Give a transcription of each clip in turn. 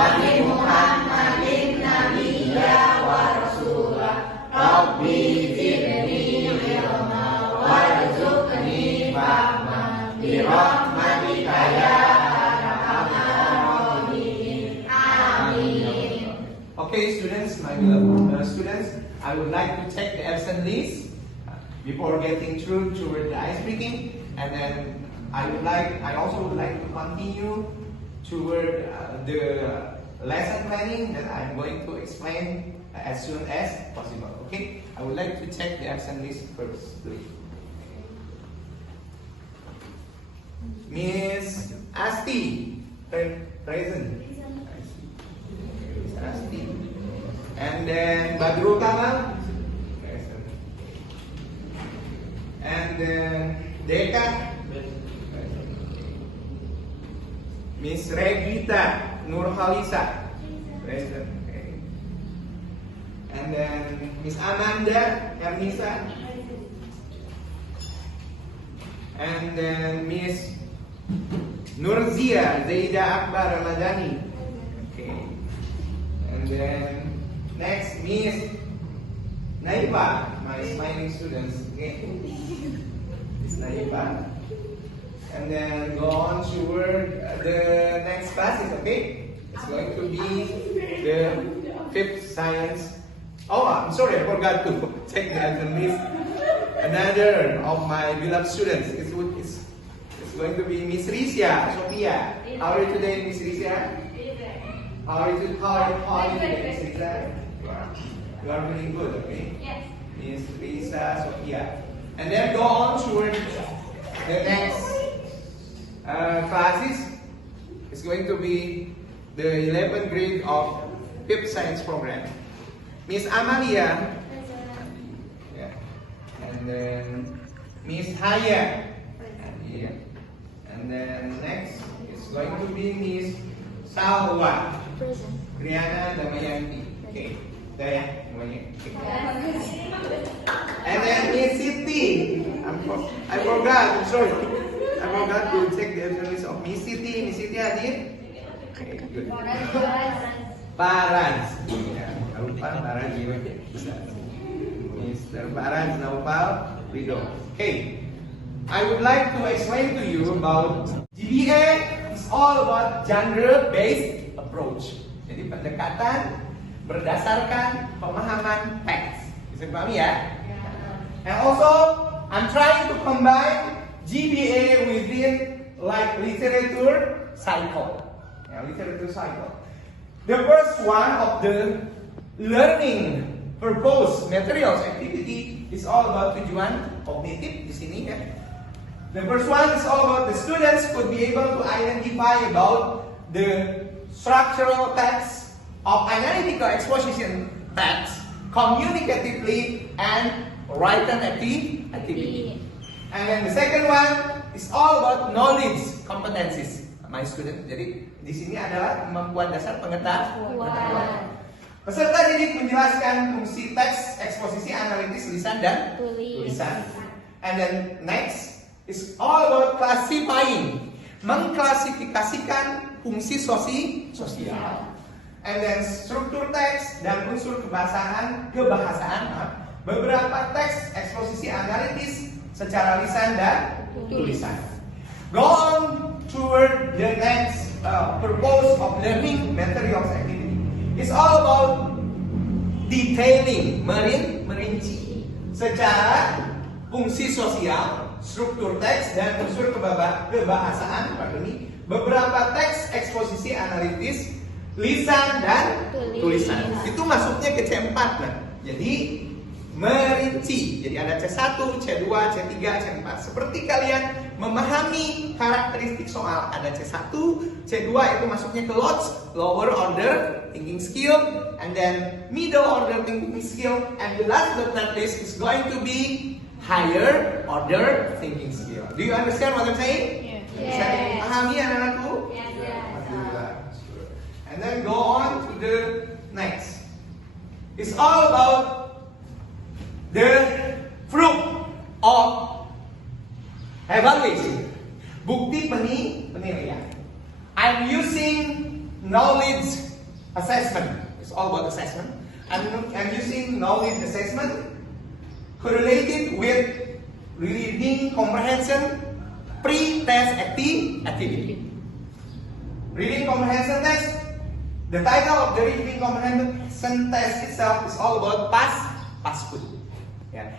وبمحمد نبيا ورسولا ربي زدني علما وارزقني فهما برحمتك يا أرحم الراحمين آمين. Okay, students, my beloved students, I would like to check the absent list before getting through toward the ice breaking, and then I also would like to continue toward the lesson planning that I'm going to explain as soon as possible. Okay, I would like to check the absent list first, please. Miss Asti, present. Miss Asti. And then Badrul Kamal, present. And then Deka, Miss Regita Nurhalisa, present. Okay. And then Miss Amanda Ernisa, and then Miss Nurzia Zaida Akbar Ramadhani. Okay. And then next Miss Naiba, my smiling students. Okay. Miss Naiba. And then go on toward the next classes, okay? It's going to be the 5th science. Oh, I'm sorry, I forgot to check the list. Another of my beloved students is going to be Miss Risha Sophia. How are you today, Miss Risha? How are you today, Miss Risha? You are doing good, okay? Yes. Miss Risha Sophia. And then go on toward the next classes. Is going to be the 11th grade of 5th science program. Miss Amalia. Yeah. And then Miss Haya. Yeah. And then next is going to be Miss Salwa. Riana Damayanti. Okay. Daya. Okay. And then Miss Siti. I forgot. I'm sorry. I forgot to check the absence of Miss Siti. Miss Siti hadir? Okay, good. Parans. Ya, lupa Parans juga bisa. Mr. Parans Naufal Ridho. Okay. I would like to explain to you about GBA is all about genre-based approach. Jadi pendekatan berdasarkan pemahaman teks. Bisa dipahami ya? And also, I'm trying to combine GBA within like literature cycle. Yeah, literature cycle. The first one of the learning purpose materials activity is all about tujuan kognitif di sini ya. The first one is all about the students could be able to identify about the structural text of analytical exposition text communicatively and written activity. And then the second one is all about knowledge competencies, my student. Jadi di sini adalah kemampuan dasar pengetahuan. Peserta didik menjelaskan fungsi teks, eksposisi, analitis, lisan dan tulisan. And then next is all about classifying, mengklasifikasikan fungsi sosial. And then struktur teks dan unsur kebahasaan. Beberapa teks, eksposisi, analitis secara lisan dan tulisan. Go on toward the next purpose of learning materials activity. It's all about detailing, merinci secara fungsi sosial, struktur teks dan unsur kebahasaan. Beberapa teks, eksposisi, analitis, lisan dan tulisan. Itu masuknya ke C4 nah. Jadi merinci. Jadi ada C1, C2, C3, C4. Seperti kalian memahami karakteristik soal, ada C1, C2 itu masuknya ke LOTS, lower order thinking skill, and then middle order thinking skill, and the last but not least is going to be higher order thinking skill. Do you understand what I'm saying? Yes. Bisa dipahami anak-anakku? Yes. And then go on to the next. It's all about the fruit of evaluation. Bukti penilaian. I'm using knowledge assessment. It's all about assessment. I'm using knowledge assessment correlated with reading comprehension pre-test activity. Reading comprehension test. The title of the reading comprehension test itself is all about password. Yeah.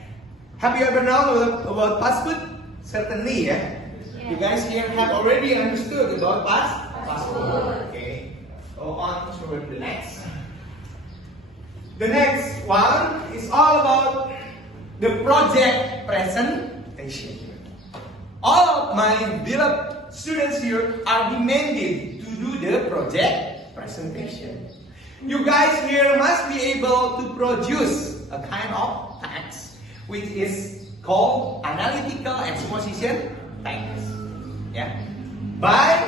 Have you ever known about password? Certainly, yeah. You guys here have already understood about password. Okay. Go on to the next. The next one is all about the project presentation. All of my beloved students here are demanded to do the project presentation. You guys here must be able to produce a kind of text which is called analytical exposition text. Yeah. By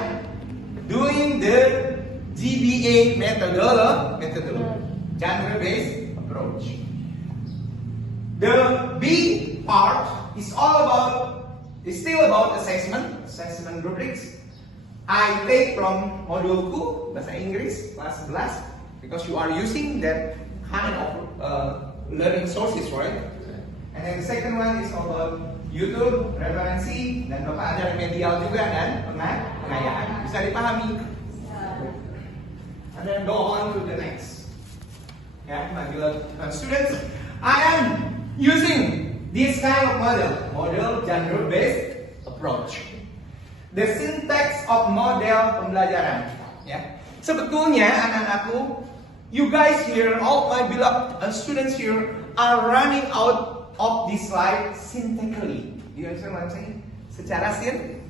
doing the GBA methodology, genre-based approach. The B part is still about assessment rubrics. I take from module 2, Bahasa Inggris, kelas 11, because you are using that kind of learning sources, right? And then the second one is about YouTube, referensi, dan Bapak ada remedial juga dan pengayaan. Bisa dipahami? And then go on to the next. Yeah, my beloved students, I am using this kind of model genre-based approach. The syntax of model pembelajaran. Ya, sebetulnya anak-anakku, you guys here, all my beloved students here, are running out of this slide syntactically. You understand what I'm saying? Secara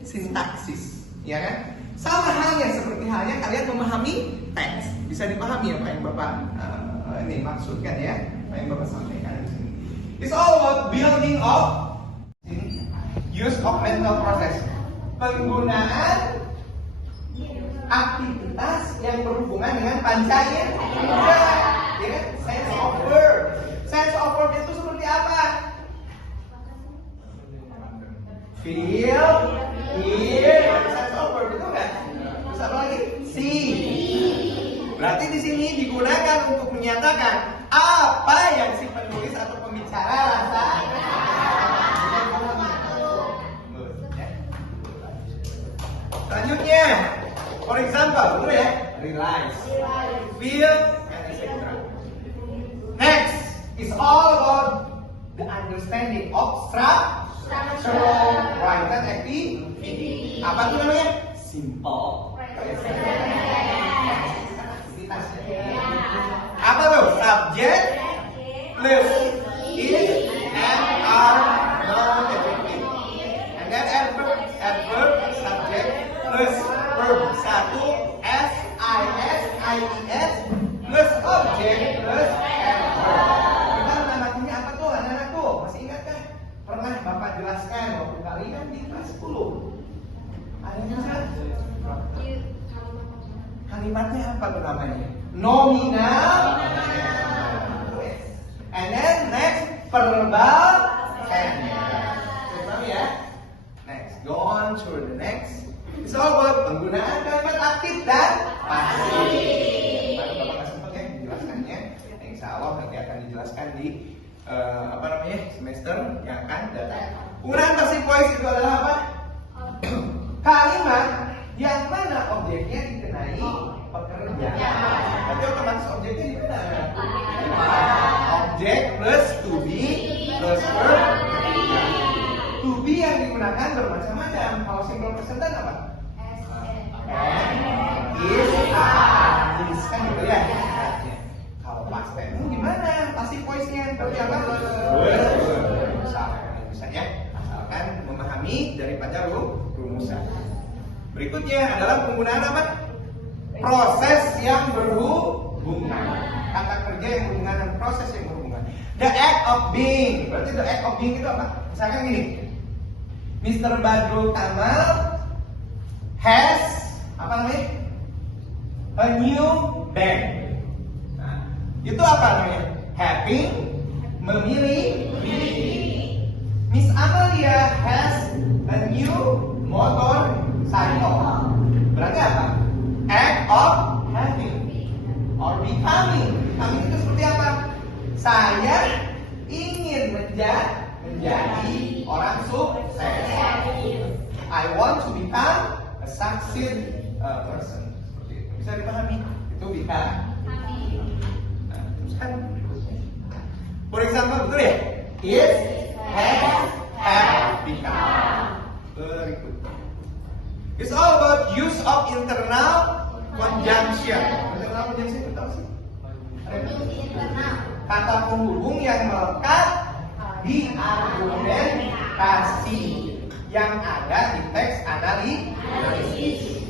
sintaksis, ya kan? Sama halnya seperti halnya kalian memahami teks. Bisa dipahami apa yang Bapak ini maksudkan ya, apa yang Bapak sampaikan di sini. It's all about building of use of mental process. Penggunaan aktivitas yang berhubungan dengan pancaindera, ya kan? Sense of word. Sense of word itu seperti apa? Feel, hear, sense of word itu kan? Terus apa lagi? See. Berarti di sini digunakan untuk menyatakan apa yang si penulis atau pembicara rasakan. Selanjutnya, for example, betul ya? Realize, feel, and etc. Next is all about the understanding of structural written activity. Apa itu namanya? Simple. Apa tuh? Subject plus is and are non-adjective. And then adverb, subject plus verb. Satu S I S I E S plus object plus adverb. Kita namanya apa tuh anak-anakku? Masih ingat kan? Pernah Bapak jelaskan waktu kalian di kelas 10. Ada nggak? Kalimatnya apa tuh namanya? Nominal. And then next verbal tense. Ya. Next, go on to the next. It's all about penggunaan kalimat aktif dan pasif. Baru Bapak nggak sempat ya menjelaskannya. Insya Allah nanti akan dijelaskan di semester yang akan datang. Penggunaan pasif voice itu adalah apa? Kalimat yang mana objeknya dikenai pekerjaan. Berarti otomatis objeknya dikenai. Objek plus to be plus verb. To be yang digunakan bermacam-macam. Kalau simple present tense apa? Is, is kan gitu ya. Kalau past tense gimana? Pasif voice-nya seperti apa? Bisa ya. Asalkan memahami daripada rumusan. Berikutnya adalah penggunaan apa? Proses yang berhubungan. Kata kerja yang berhubungan dan proses yang berhubungan. The act of being. Berarti the act of being itu apa? Misalkan gini. Mr. Badrul Kamal has apa namanya? A new bag. Nah, itu apa namanya? Having, memilih. Miss Amalia has a new motor cycle. Berarti apa? Act of having. Becoming. Becoming itu seperti apa? Saya ingin menjadi orang sukses. I want to become a succeed person. Seperti itu. Bisa dipahami? Itu become. Nah, teruskan berikutnya. For example, betul ya? Is, has, have, become. Berikutnya. It's all about use of internal conjunction. Internal conjunction itu apa sih? Kata penghubung yang melekat di argumentasi yang ada di teks analisis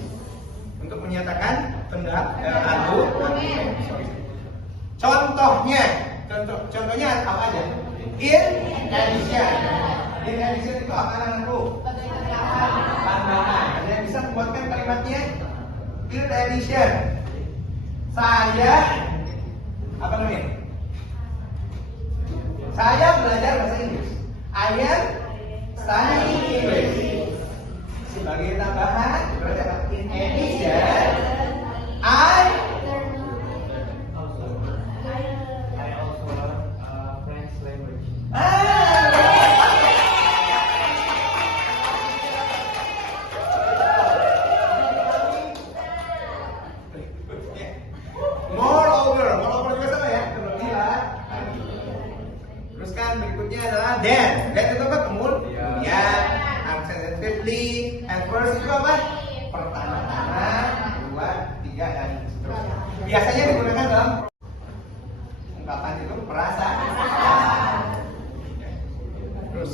untuk menyatakan argumen. Contohnya apa aja? In addition. In addition itu apa anak-anakku? Tambahan. Ada yang bisa membuatkan kalimatnya? In addition. Saya apa namanya? Saya belajar bahasa Inggris. I am studying English. Sebagai tambahan, berarti apa? In addition, I also learn French language. Moreover juga sama ya, terlebihlah. Teruskan berikutnya adalah then itu apa? Kemudian, accentually, and first itu apa? Pertama-tama, kedua, ketiga, dan seterusnya. Biasanya digunakan dalam ungkapan itu perasaan. Terus,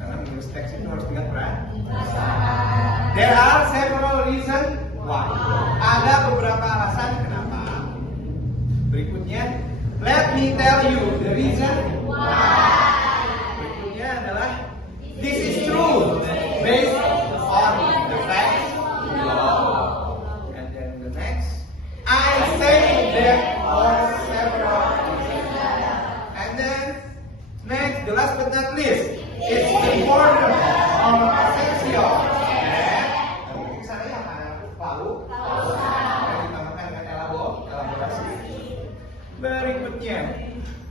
karena menulis teks itu harus dengan perasaan. There are several reasons why. Ada beberapa alasan kenapa. Berikutnya, let me tell you the reason why. Berikutnya adalah this is true based on the facts below. And then the next, I say that for several reasons. And then next, the last but not least, it's important or essential. And sana yang anak tahu, yang ditambahkan dengan elaborasi. Berikutnya,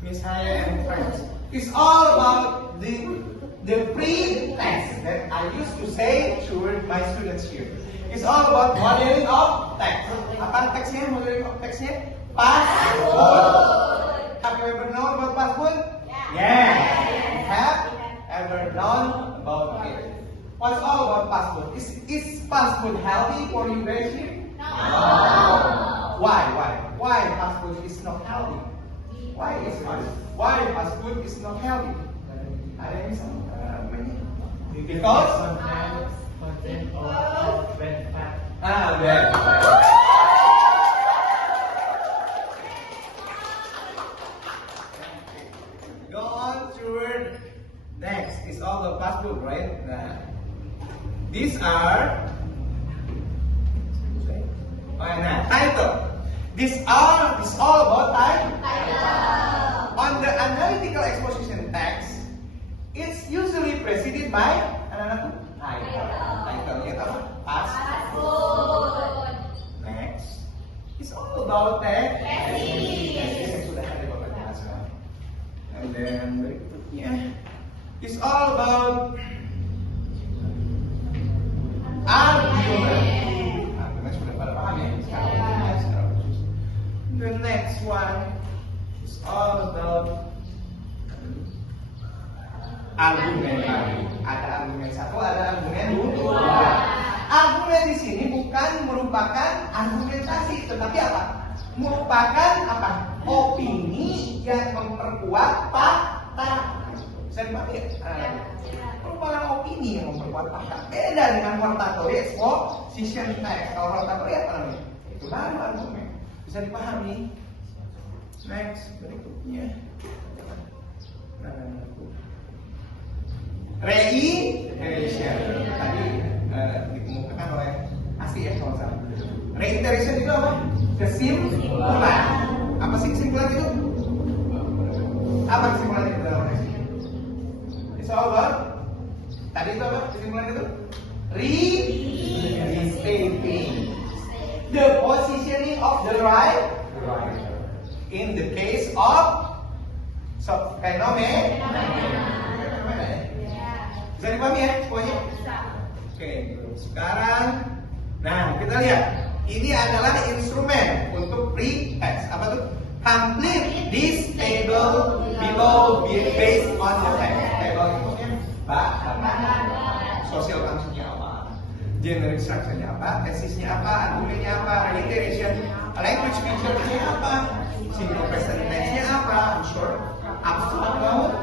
misalnya and friends, it's all about the pre-text that I used to say to my students here. It's all about modeling of text. Apa teksnya? Modeling of teksnya? Past mood. Have you ever known about past mood? Yeah. Have ever known about it? What's all about past mood? Is past mood healthy for you guys here? No. Why fast food is not healthy? Why fast food is not healthy? Ada yang bisa because Content of bad fat. bad. Go on toward next. It's all the fast food, right? Nah, these are title. This all about title. On the analytical exposition text, it's usually preceded by title. Title-nya apa? Past food. Next, it's all about text. Yang sudah ada Bapak jelaskan. And then berikutnya, it's all about argument. Argument sudah pada paham ya? Sekarang khusus. The next one is all about argumen. Ada argumen satu, ada argumen dua. Argumen di sini bukan merupakan argumentasi, tetapi apa? Merupakan apa? Opini yang memperkuat fakta. Bisa dipahami ya? Merupakan opini yang memperkuat fakta. Beda dengan hortatory exposition text. Kalau hortatory apa namanya? Itu baru argumen. Bisa dipahami? Next, berikutnya. Reiteration tadi dikemukakan oleh Asi ya kalau salah. Reiteration itu apa? Kesimpulan. Apa sih kesimpulan itu? Apa kesimpulan itu dalam reaksi? It's all about. Tadi itu apa kesimpulan itu? Restating the positioning of the writer. in the case of fenomena. Bisa dipahami ya semuanya? Oke, sekarang, nah kita lihat. Ini adalah instrumen untuk pre-text. Apa tuh? Complete this table below based on the text. Table itu maksudnya bahan. Social functionnya apa? Generic structure-nya apa? Tesisnya apa? Argumennya apa? Alliteration, language feature-nya apa? Simple present tense-nya apa? Short, abstract noun,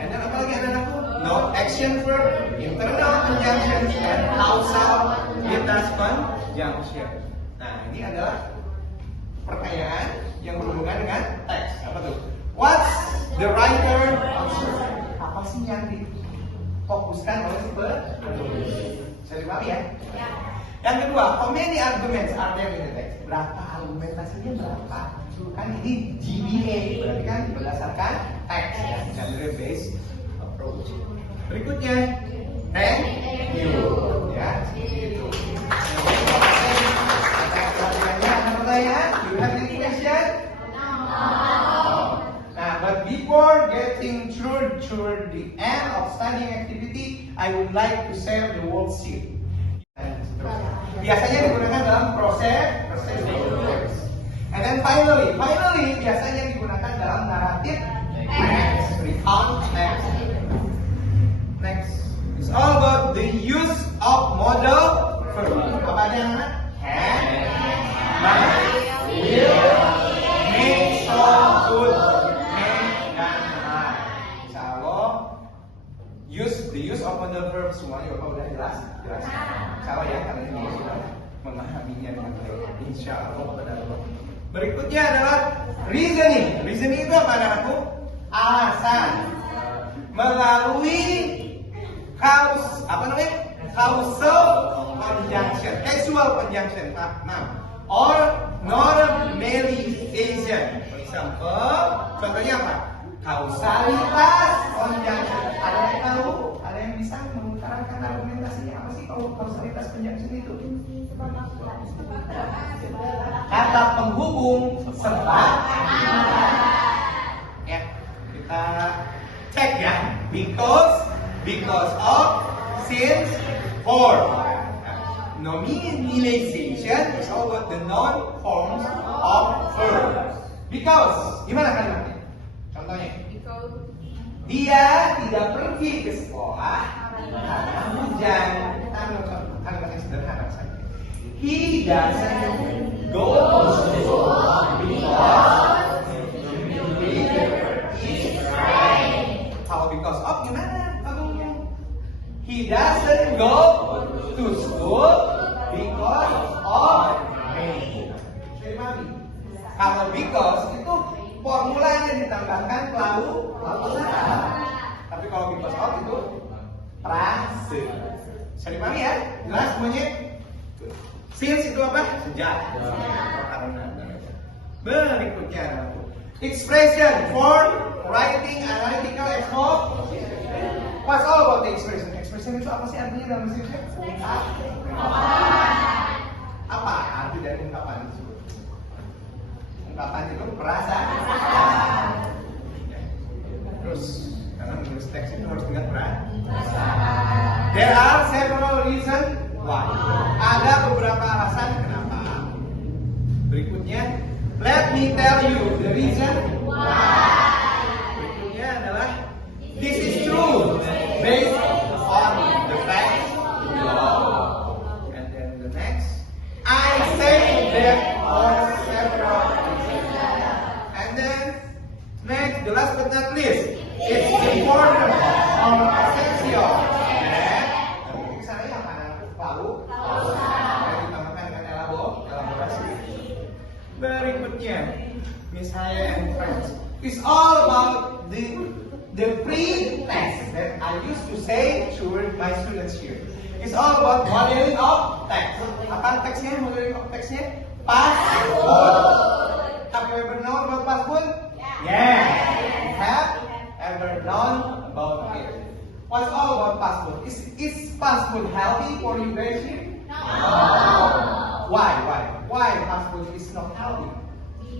and then apa lagi ada aku? Note, action verb, internal conjunction, and causal detas conjunction. Nah, ini adalah pertanyaan yang berhubungan dengan teks. Apa tuh? What's the writer observe? Apa sih yang difokuskan oleh si penulis? Bisa dipahami ya? Yang kedua, how many arguments are there in the text? Berapa argumentasinya berapa? Kan ini GBA, berarti kan berdasarkan teks ya, genre based approach. Berikutnya, thank you. Ya, itu. You have any question? No. Nah, but before getting toward the end of studying activity, I would like to share the worksheet. Biasanya digunakan dalam proses. And then finally, biasanya digunakan dalam naratif text, recount text. Next, it's all about the use of modal verb. Apa aja anak? Can, might, will, may, shall, could, may, dan might. Kalau the use of modal verb semuanya Bapak udah jelas? Kalau ya, kalian ini sudah memahaminya dengan baik. Insya Allah pada Allah. Berikutnya adalah reasoning. Reasoning itu apa anakku? Alasan. Melalui causal conjunction, casual conjunction, or normalization. For example, contohnya apa? Kausalitas conjunction. Ada yang tahu? Ada yang bisa mengutarakan argumentasinya apa sih kalau kausalitas conjunction itu? Kata penghubung sebab. Ya, kita cek ya. Because of, since, for. Nominalization is all about the noun forms of verb. Because, gimana kalimatnya? Contohnya, dia tidak pergi ke sekolah karena hujan. Kalimat yang sederhana saja. He doesn't go to school because it's rain. Kalau because of gimana? He doesn't go to school because of rain. Kalau because itu formulanya ditambahkan klausa. Tapi kalau because of itu frase. Bisa dipahami ya? Jelas semuanya? Since itu apa? Sejak. Karena. Berikutnya expression, form, writing, analytical, exposition. What's all about the expression? Expression itu apa sih artinya dalam bahasa Indonesia? Apa arti dari ungkapan itu? Ungkapan itu perasaan. Terus karena menulis teks itu harus dengan perasaan. There are several reasons why. Ada beberapa alasan kenapa. Berikutnya, let me tell you the reason why. Berikutnya adalah this is true based on the facts below. And then the next, I say that for several reasons. And then next, the last but not least, it's important or essential. Berikutnya, misalnya and friends, it's all about the pre-text that I used to say to my students here. It's all about modeling of text. Apa teksnya? Modeling of teksnya? Password. Have you ever known about password? Yes. Have ever known about it? What's all about password? Is password healthy for you guys here? No. Why? Why password is not healthy?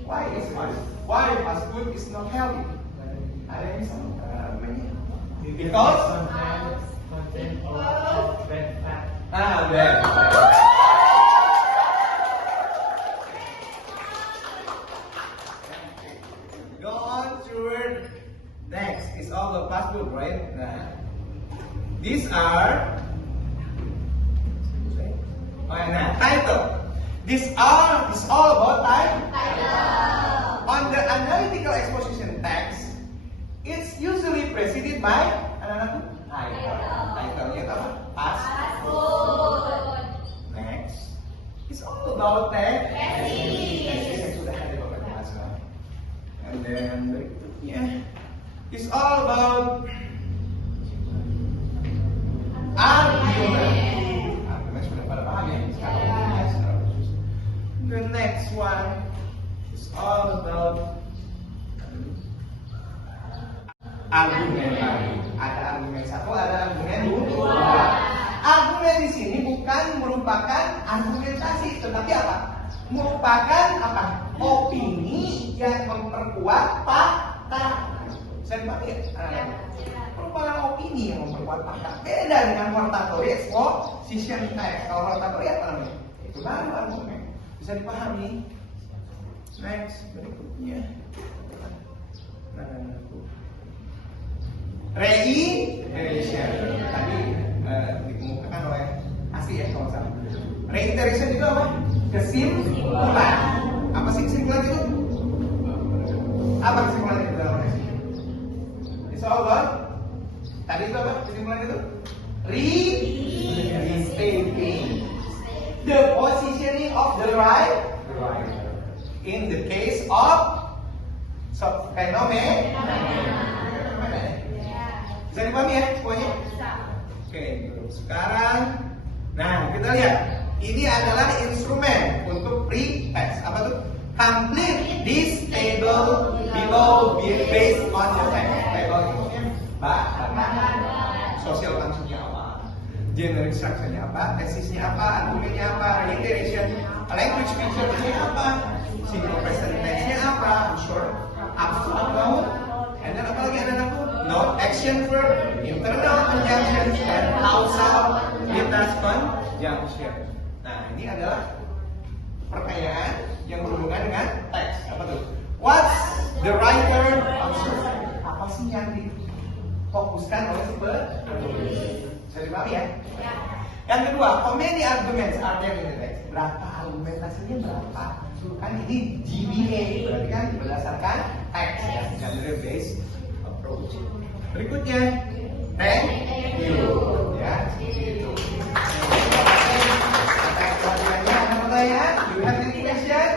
Why is fast? Why fast food is not healthy? Ada yang bisa argumennya? Because contain of bad fat. bad. Go on toward next. It's all the fast food, right? These are title. This is all about title. On the analytical exposition text, it's usually preceded by title. Title-nya apa? Fast food. Next, it's all about text. Yang sudah ada beberapa pasal. And then berikutnya, it's all about argument. Argument sudah pada paham ya? The next one is all about argumen. Ada argumen satu, ada argumen dua. Argumen di sini bukan merupakan argumentasi, tetapi apa? Merupakan apa? Opini yang memperkuat fakta. Bisa dipahami ya? Merupakan opini yang memperkuat fakta. Beda dengan hortatory exposition text. Kalau hortatory apa namanya? Itu baru argumen. Bisa dipahami. Next, berikutnya. Reiteration. Tadi dikemukakan oleh Asi ya kalau salah. Reiteration itu apa? Kesimpulan. Apa sih kesimpulan itu? Apa kesimpulan itu dalam reaction? It's all about. Tadi itu apa kesimpulan itu? Restating the positioning of the right in the case of fenomena. Bisa dipahami ya semuanya? Oke, sekarang kita lihat. Ini adalah instrumen untuk pre-text. Apa tuh? Complete this table below based on the text. Table itu social functionnya apa, generic structure-nya apa, tesisnya apa, argumennya apa, reiteration, language feature-nya apa, simple present tense-nya apa, short, abstract noun, and then apa lagi ada aku? Noun, action verb, internal conjunction, dan causal lintas conjunction. Nah, ini adalah pertanyaan yang berhubungan dengan teks. Apa tuh? What's the writer answer? Apa sih yang difokuskan oleh si penulis? Bisa dipahami ya? Yang kedua, how many arguments are there in the text? Berapa argumentasinya berapa? Kan ini GBA, berarti kan berdasarkan teks ya, genre based approach. Berikutnya, thank you. Ya, seperti itu. Ada pertanyaan? Do you have any question?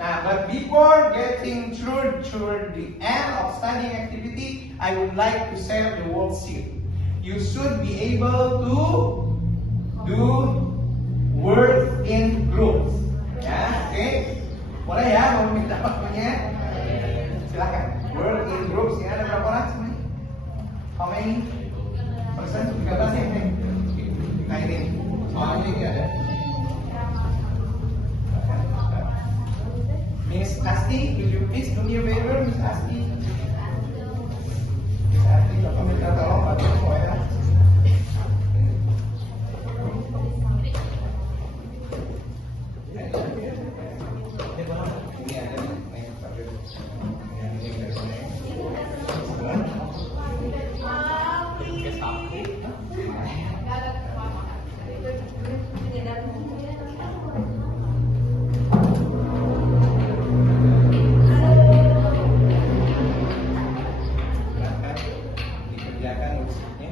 Nah, but before getting through the end of studying activity, I would like to share the worksheet. You should be able to do words in groups. Ya, oke? Boleh ya, mau minta waktunya? Silakan. Word in groups. Ini ada berapa orang sebenarnya? How many? Persen? 13 ya? Nah ini, soalnya ini ada. Miss Asti, could you please do me a favor, Miss Asti? Miss Asti, Bapak minta tolong bantu saya. Ini ada nih, dikerjakan worksheetnya.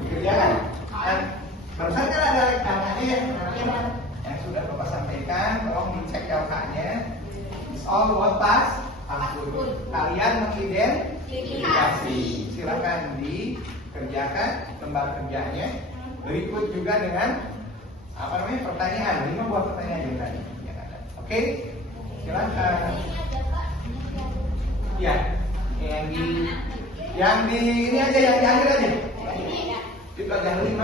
Dikerjakan. Dan barusan kan ada kakaknya yang sudah Bapak sampaikan, tolong dicek kakaknya. It's all about past. Kalian mengidentifikasi. silakan dikerjakan lembar kerjanya. Berikut juga dengan pertanyaan. 5 buah pertanyaan yang tadi. Oke, silakan. Ya, yang di ini aja, yang di akhir aja. Itu aja 5.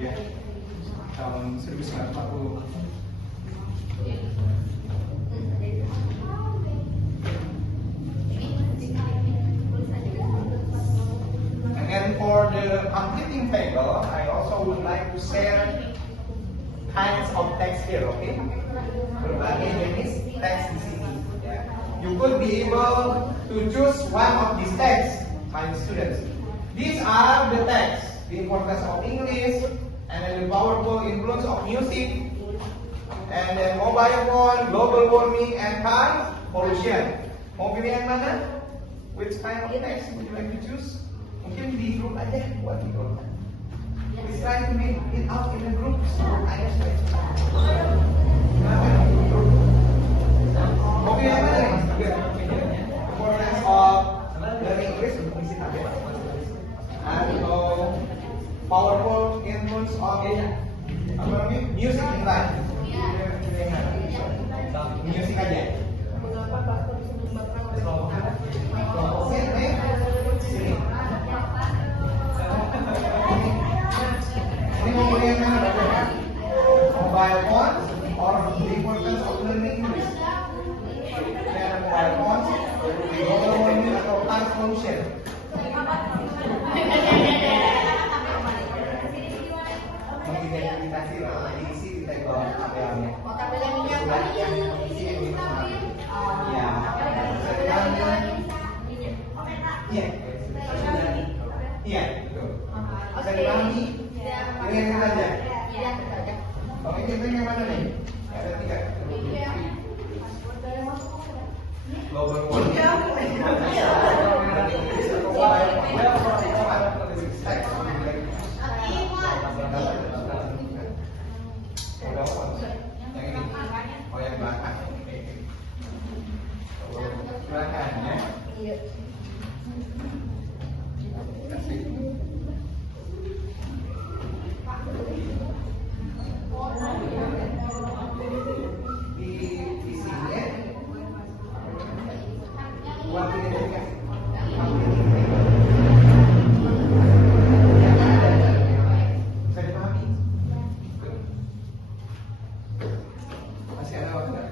Ya, tahun 1940. And for the completing table, I also would like to share kinds of text here, okay? Berbagai jenis teks di sini. Ya. You could be able to choose one of these texts, my students. These are the texts: the importance of English, and then the powerful influence of music, and then mobile phone, global warming, and car pollution. Mau pilih yang mana? Which kind of text would you like to choose? Mungkin di grup aja, buat di grup. Please try to make it out in the group. Mau pilih yang mana nih? Importance of learning English untuk misi tabel. Atau powerful influence of music in life. Music aja. Sini. Ini mau pilih yang mana? Mobile phone or the importance of learning English. Mobile phone, global warming atau car pollution. Mengidentifikasi lagi isi di table tabelnya. Surat yang isi yang dimana? Ya. Iya. Iya. Bisa dipahami? Pilih yang mana aja? Oke, kita yang mana nih? Ada 3. Global warming. Yang ini, yang belakang. Silakan ya. Kasih. Di sini buat identifikasi. Bisa dipahami? Masih ada waktu nggak?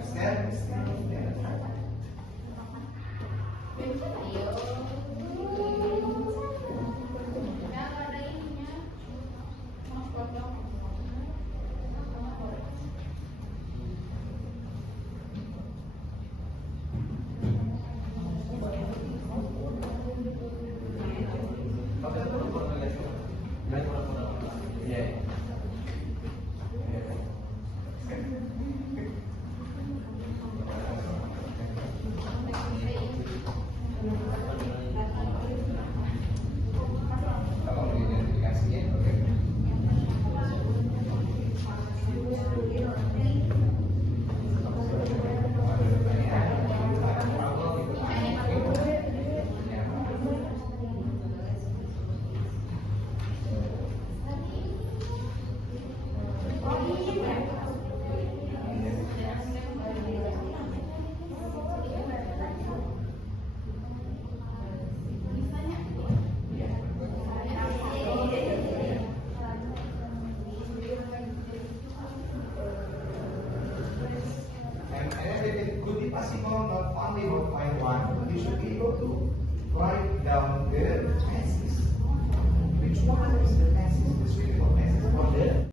to write down the thesis. Which one is the thesis? The suitable thesis for the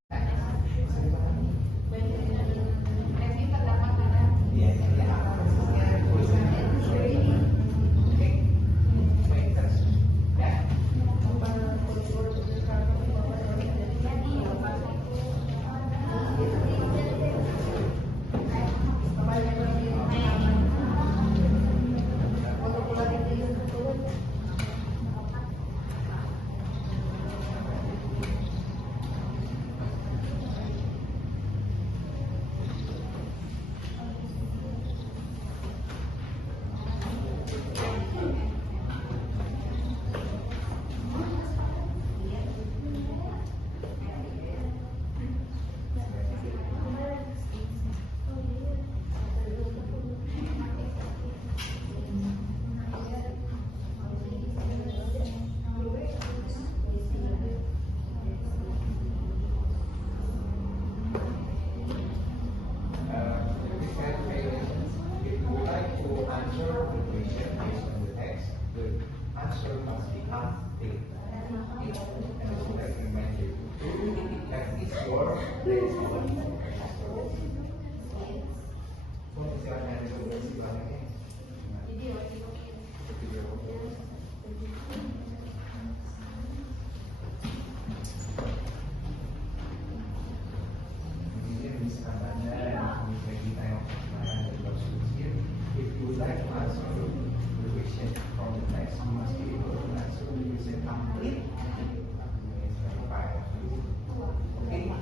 answer must be unstated. And so that reminds you that is your response. Kung siya na rin si Bangke. If you would like to answer the question from the text, you must be able to answer the question complete. Okay?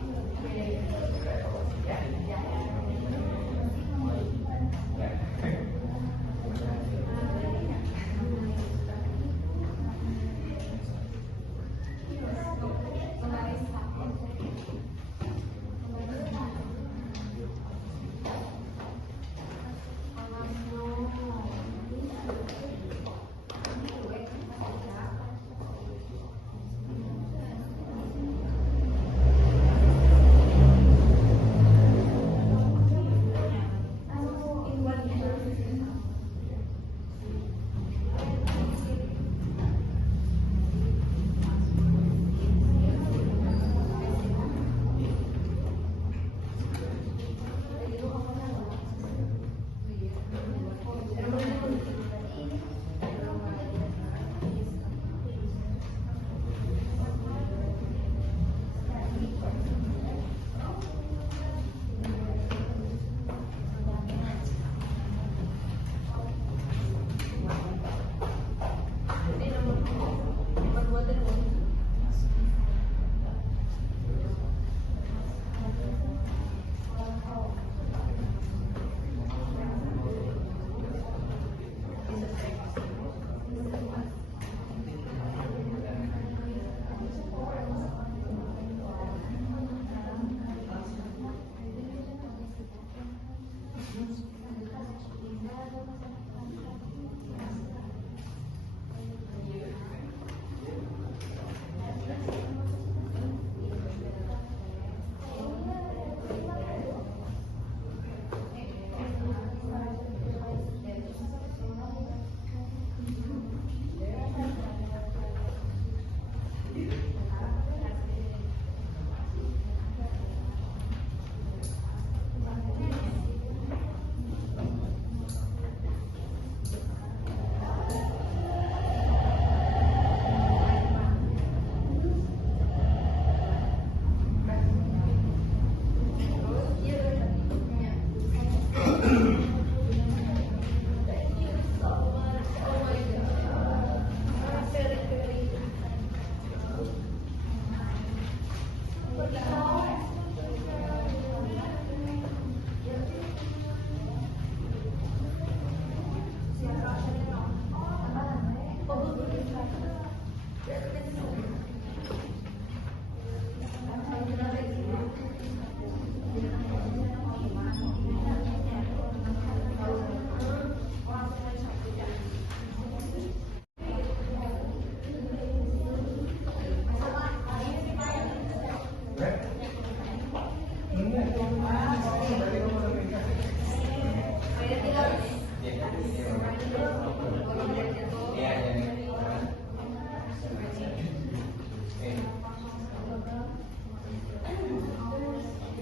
Iya, iya.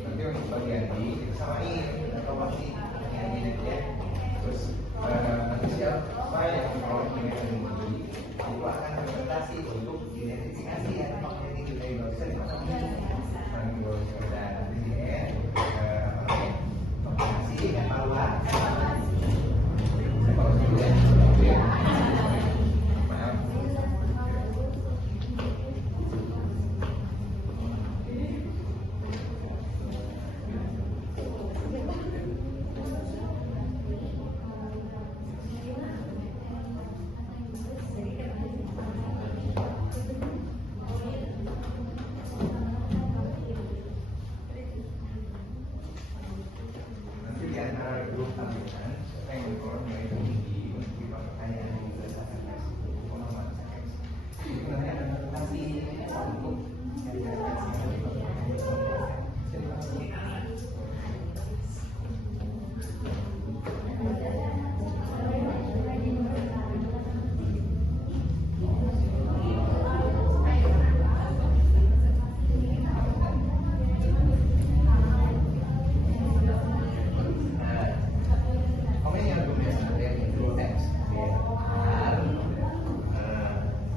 Nanti untuk bagian ini kita samain informasi yang ini ya. Terus nanti siapa yang memperoleh penilaian tinggi itu akan presentasi untuk identifikasi ya ini kita yang bisa dipasangkan dan nanti di end nominasi evaluasi. Evaluasi dulu ya. Oke. Maaf. Nanti di antara grup tampilan siapa yang berkorban nilai tinggi untuk di pertanyaan yang berdasarkan tes pengalaman tes. Itu nanti ada presentasi untuk yang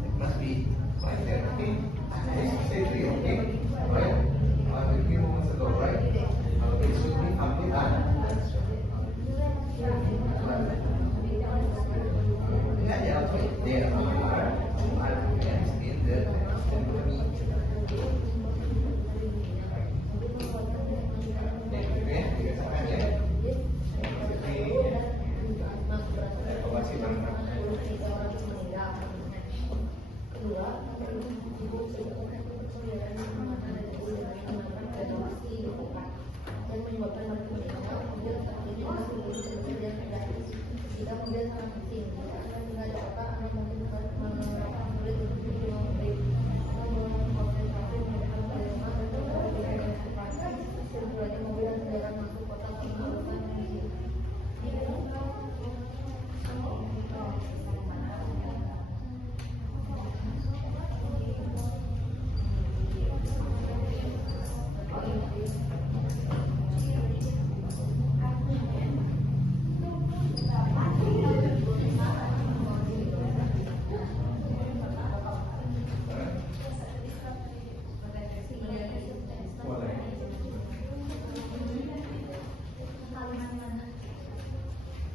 it must be like that, okay? Safely, okay? Right? A few moments ago, right? Okay, it should be updated. Yeah, yeah, okay. There are arguments in the testimony. Evaluasi barang.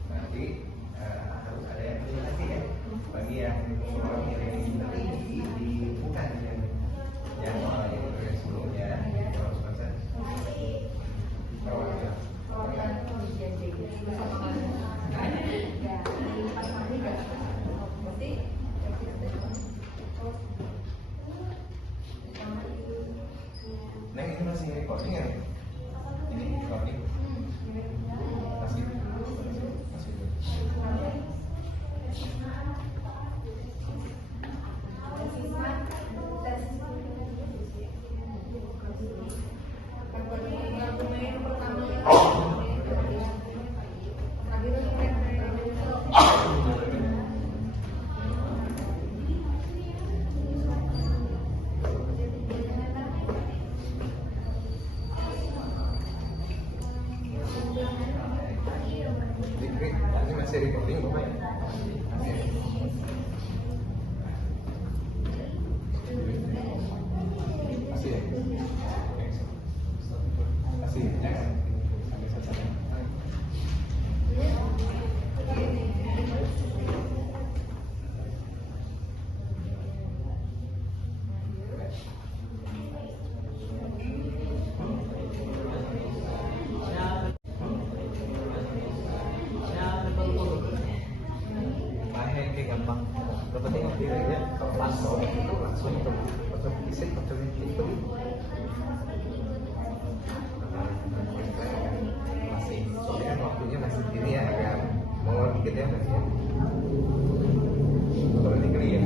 Nanti harus ada yang presentasi ya bagi yang memperoleh nilai tinggi bukan yang sebelumnya 100%. Neng ini masih recording ya? Ini recording. Masih. Ini masih recording Bapak ya? Masih ya? Masih ya? Sampai selesai. Gampang, yang penting ya kalau langsung itu langsung fisik itu masih soalnya waktunya masih gini ya agak molor dikit ya masih ya. Kalau ini ya.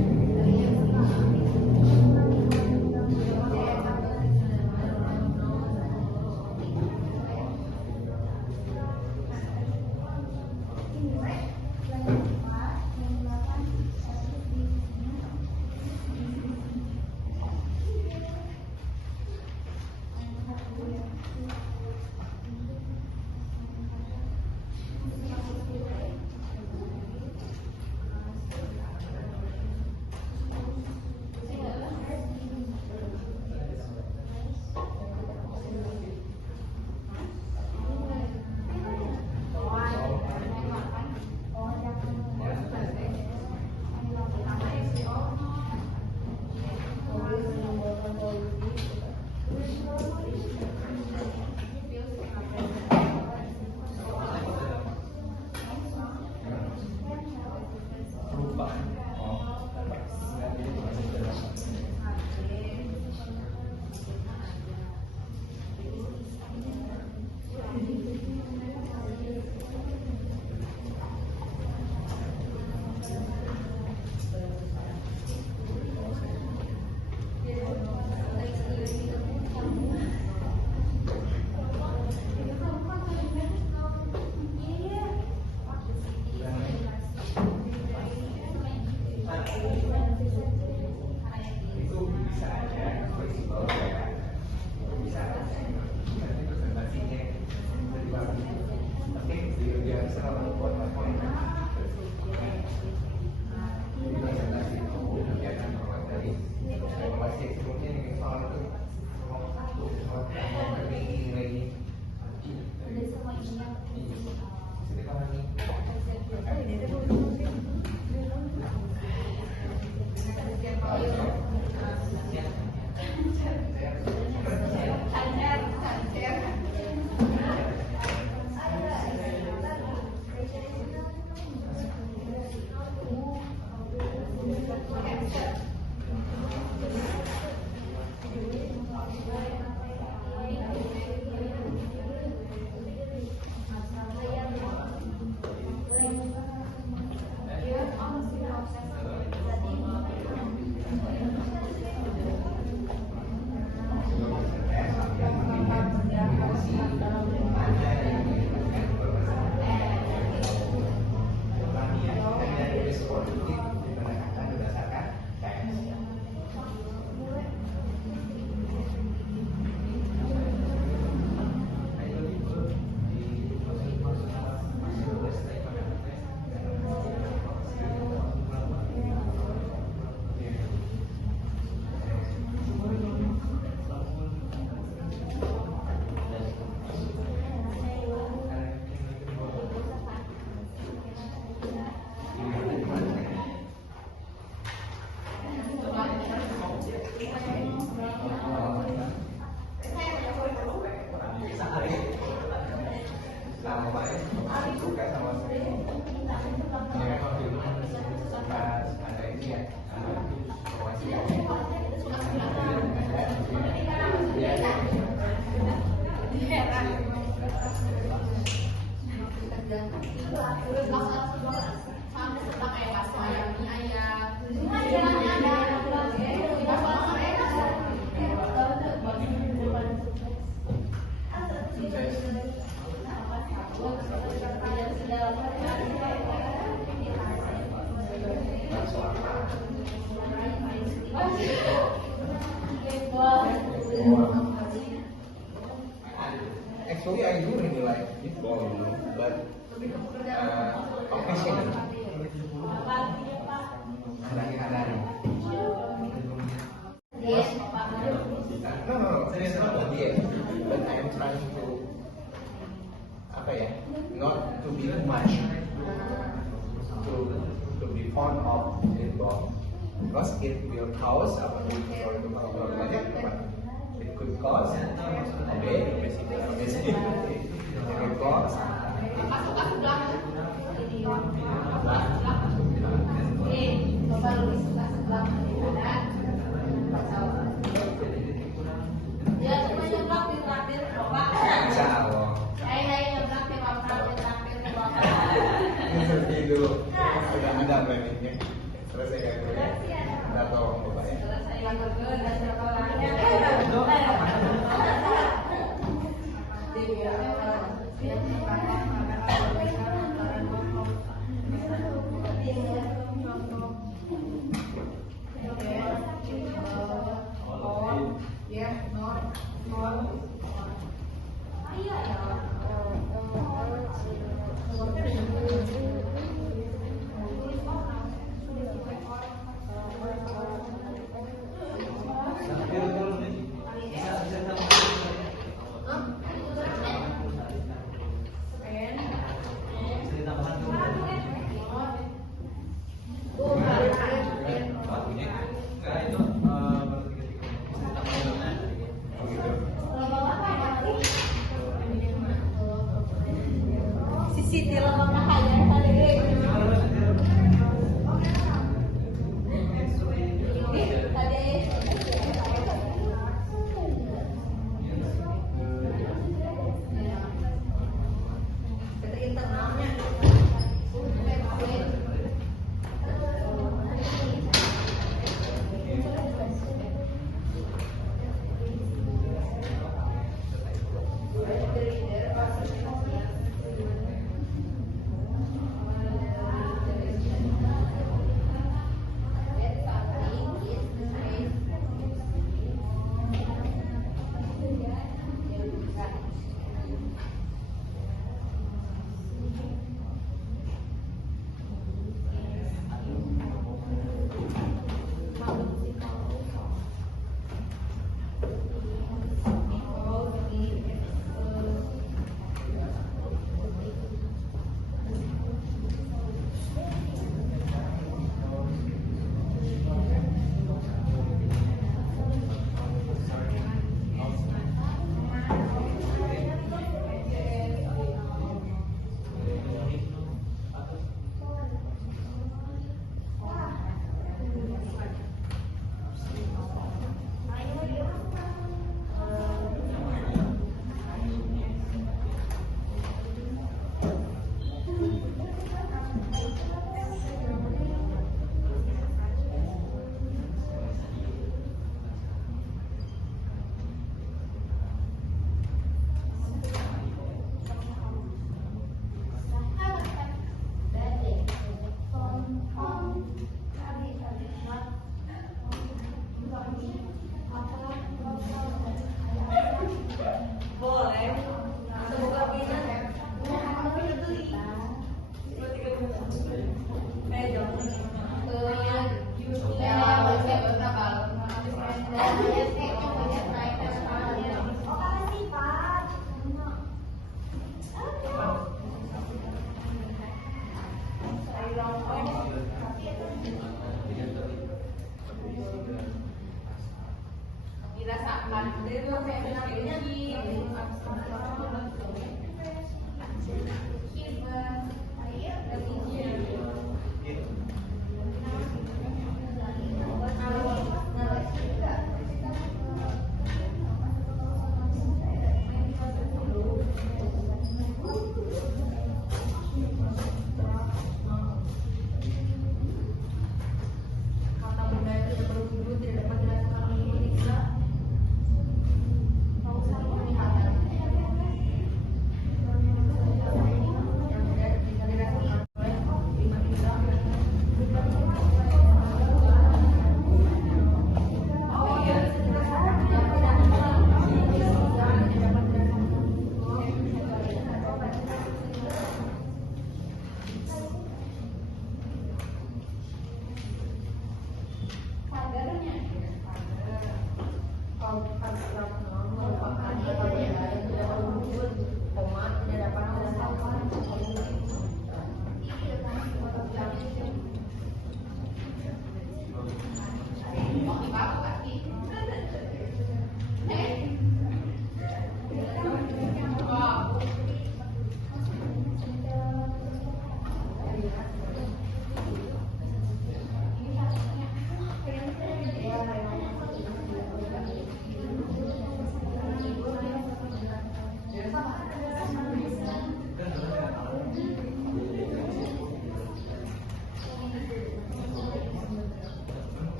Itu bisa aja fleksibel ya. Bisa aja. Nanti presentasinya dibagi. Oke, dia bisa membuat poin. Ini presentasi itu kegiatan dari masih mungkin soal itu soal ini lagi. Actually, I do really like football, you know, but occasionally, hari-hari. No, it's not yet, but I'm trying to, apa ya, not to be too much, to be fond of football, because it will cause, it could cause, obesity, it could cause, Insya Allah. Ini dulu, sudah ada planning-nya. Selesaikan dulu ya. Kita tolong Bapak ya.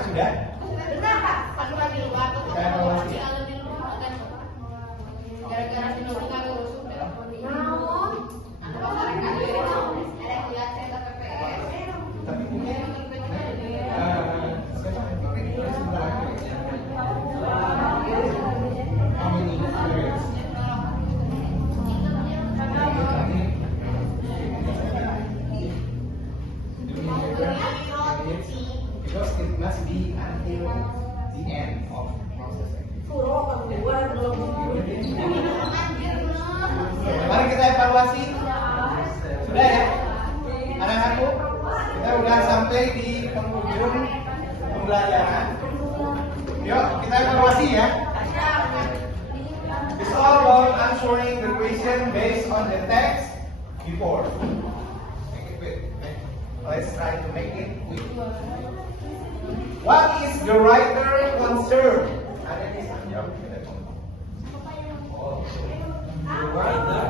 Sudah? Benar Pak, Pak di luar tuh. Saya evaluasi. Di luar kan. Gara-gara di luar nggak lulus udah. Namun, ada yang lihat saya PPS. Tapi because it must be until the end of processing. Mari kita evaluasi. Sudah ya? Anak-anakku, kita udah sampai di penghujung pembelajaran. Yuk, kita evaluasi ya. It's all about answering the question based on the text before. Make it quick. Let's try to make it quick. What is the writer concerned? Ada di sana. Jawab. The writer.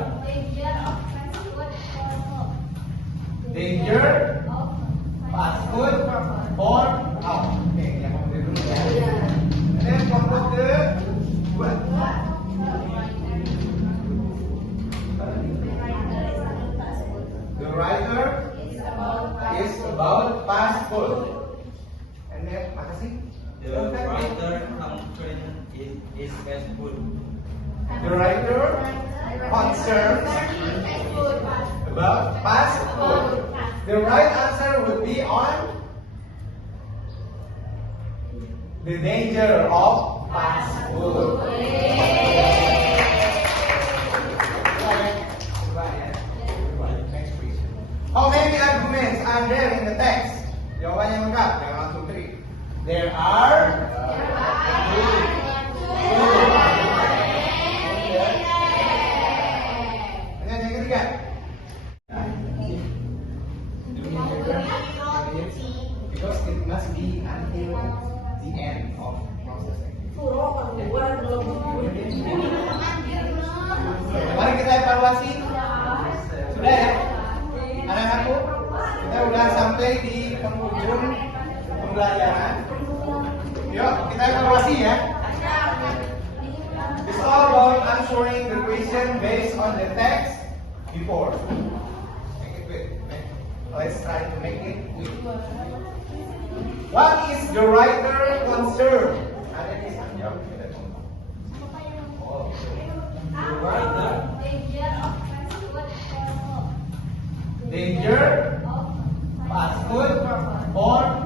Danger. Fast food. For out. Oke, yang mau dulu ya. Dan kelompok kedua. The writer is about fast food. And then, makasih. The writer concern is fast food. The writer concerns about fast food. The right answer would be on the danger of fast food. Next question. How many arguments are there in the text? Jawabannya lengkap, jangan langsung trik. There are dengan yang ketiga. Because it must be until the end of processing. Mari kita evaluasi. Sudah ya? Anak-anakku, kita udah sampai di penghujung pembelajaran. Yuk, kita evaluasi ya. It's all about answering the question based on the text before. Make it quick. Let's try to make it quick. What is the writer concerned? Ada di sana. Jawab. The writer Danger, fast food, or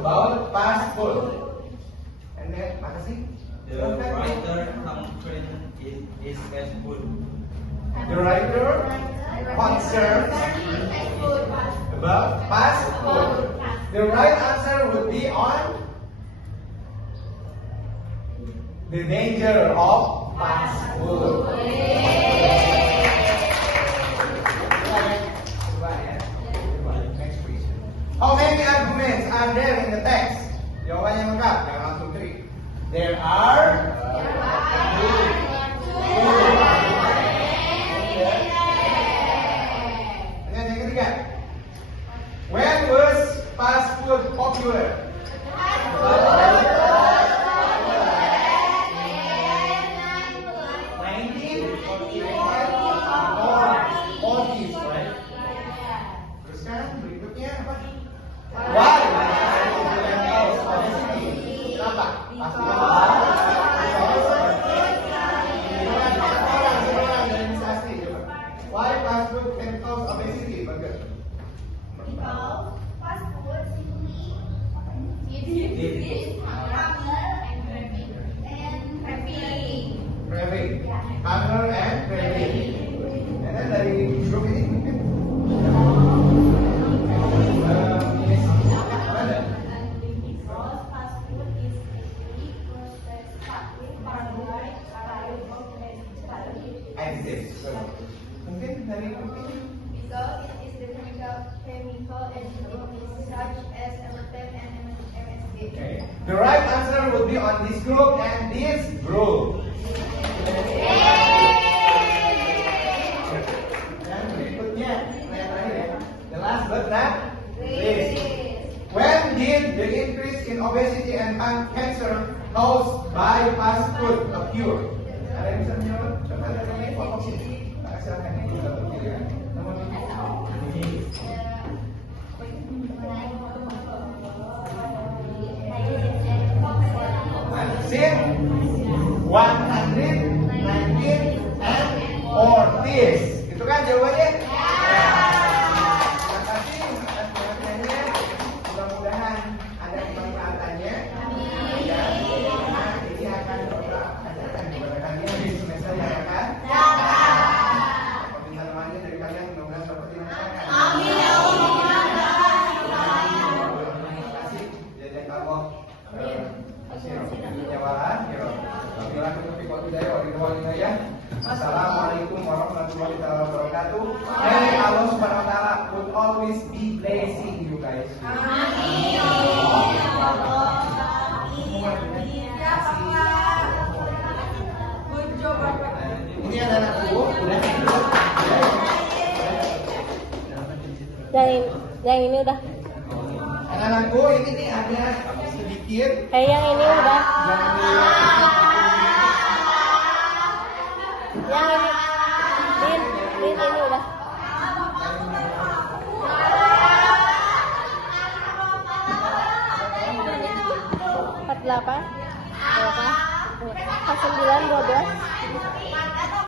about fast food. And then, makasih. The writer concern is fast food. The writer concerns about fast food. The right answer would be on the danger of fast food. Next question. How many arguments are there in the text? Jawabannya lengkap, jangan langsung trik. There are and yang ketiga. When was fast food popular? 40s, right? Terus sekarang berikutnya apa? Why? Kenapa? Pasti why fast food can cause obesity? Bagus. Because fast food is hunger and craving. Craving. Hunger and craving. And then dari grup ini mungkin Miss mana? Because fast food is easily processed with carbohydrates, Additives. Mungkin dari grup ini. because it is the chemical additives such as aspartame and MSG. Okay. The right answer would be on this group and this group. Dan berikutnya, yang terakhir ya. The last but not least. When did the increase in obesity and cancer caused by fast food occur? Ada yang bisa menjawab? Coba dari kelompok sini. Silakan. Nomor 119 and 40s. Itu kan jawabannya? Terima kasih atas perhatiannya. Mudah-mudahan ada kemanfaatannya. Ya, karena ini akan ajarkan kepada kalian di semester yang akan datang. Permintaan doanya dari kalian mudah-mudahan seperti masyarakat. Amin. Terima kasih. Jazakallah. Assalamualaikum warahmatullahi wabarakatuh. May Allah Subhanahu wa taala would always be blessing you guys. Amin. Ini ada anakku, udah. Yang ini udah. Anak-anakku ini nih ada sedikit. Yang ini udah. Yang ini udah. 48 9 12